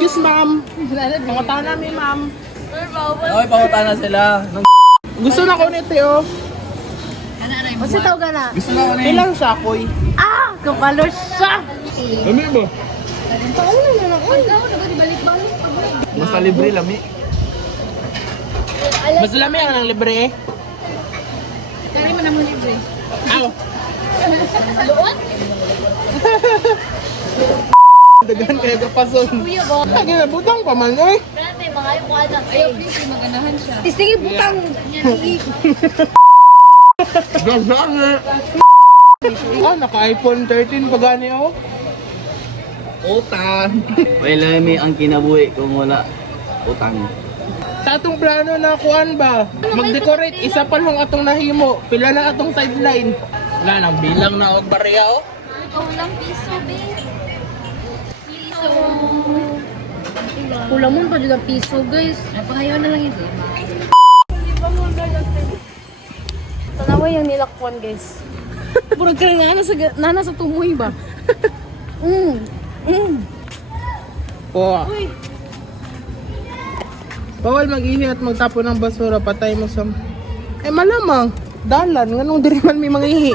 Excuse ma'am. Pangutan namin ma'am. Okay, pangutan na sila. Gusto na ko nito oh. Kasi tawag na. Gusto na ko na Ilang siya koy? Ah! Kapalo siya! Lami ba? Paano na ako? Ikaw, nabalik-balik. Basta libre, lami. Mas lami ang libre eh. Kari mo naman libre. Aw. Doon? Dagan kaya kapason. Kuya ba? Lagi na butang pa man oy. Grabe, baka yung kuha na. Ayaw, please, maganahan siya. Sige, butang. Gagawin eh. Ah, naka-iPhone 13 pa gani oh. Utang. May lami ang kinabuhi kung wala utang. Sa atong plano na kuan ba? Mag-decorate, isa pa lang atong nahimo. Pila na atong sideline. Wala nang bilang na og barya oh. Kulang piso, babe. Piso. Kulang mo pa dyan ang piso, guys. Napahayaw na lang ito. Tanawa yung nilakwan, guys. Purag ka na nana sa tumoy ba? Oh. Bawal mag-ihi at magtapon ng basura, patay mo sa... Eh malamang, dalan, nganong diri man may mga ihi.